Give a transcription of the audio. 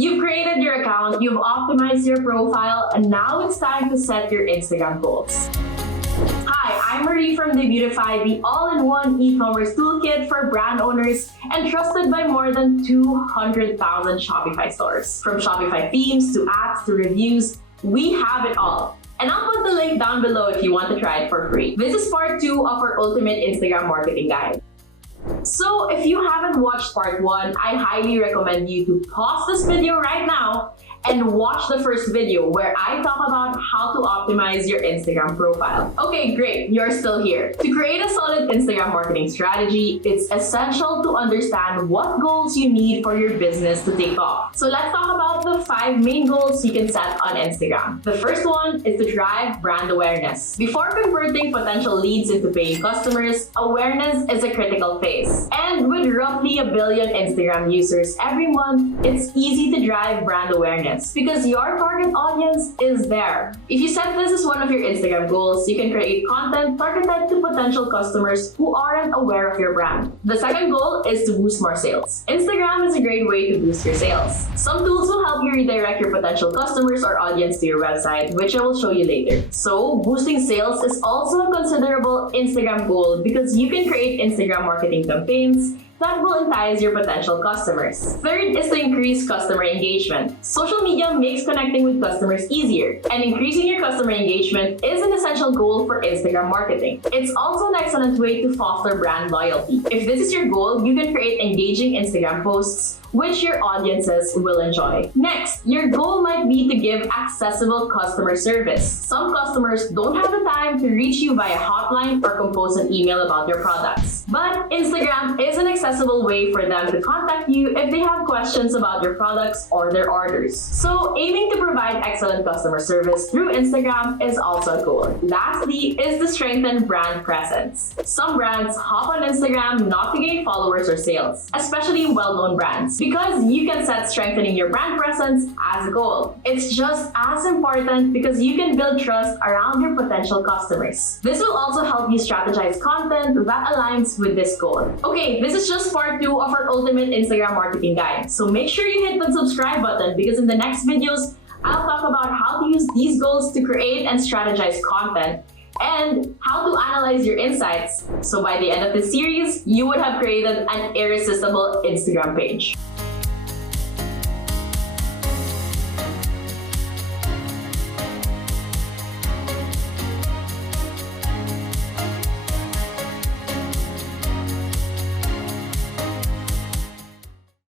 You've created your account, you've optimized your profile, and now it's time to set your Instagram goals. Hi, I'm Marie from Debutify, the all-in-one e-commerce toolkit for brand owners and trusted by more than 200,000 Shopify stores. From Shopify themes to apps to reviews, we have it all. And I'll put the link down below if you want to try it for free. This is part 2 of our ultimate Instagram marketing guide. So if you haven't watched part 1, I highly recommend you to pause this video right now and watch the first video where I talk about how to optimize your Instagram profile. Okay, great, you're still here. To create a solid Instagram marketing strategy, it's essential to understand what goals you need for your business to take off. So let's talk about the 5 main goals you can set on Instagram. The first one is to drive brand awareness. Before converting potential leads into paying customers, awareness is a critical phase. And with roughly 1 billion Instagram users every month, it's easy to drive brand awareness because your target audience is there. If you set this as one of your Instagram goals, you can create content targeted to potential customers who aren't aware of your brand. The second goal is to boost more sales. Instagram is a great way to boost your sales. Some tools will help you redirect your potential customers or audience to your website, which I will show you later. So, boosting sales is also a considerable Instagram goal because you can create Instagram marketing campaigns that will entice your potential customers. Third is to increase customer engagement. Social media makes connecting with customers easier, and increasing your customer engagement is an essential goal for Instagram marketing. It's also an excellent way to foster brand loyalty. If this is your goal, you can create engaging Instagram posts which your audiences will enjoy. Next, your goal might be to give accessible customer service. Some customers don't have the time to reach you via hotline or compose an email about your products. But Instagram is an accessible way for them to contact you if they have questions about your products or their orders. So aiming to provide excellent customer service through Instagram is also a goal. Lastly is to strengthen brand presence. Some brands hop on Instagram not to gain followers or sales, especially well-known brands, because you can set strengthening your brand presence as a goal. It's just as important because you can build trust around your potential customers. This will also help you strategize content that aligns with this goal. Okay, this is just part 2 of our ultimate Instagram marketing guide. So make sure you hit the subscribe button because in the next videos, I'll talk about how to use these goals to create and strategize content and how to analyze your insights. So by the end of the series, you would have created an irresistible Instagram page.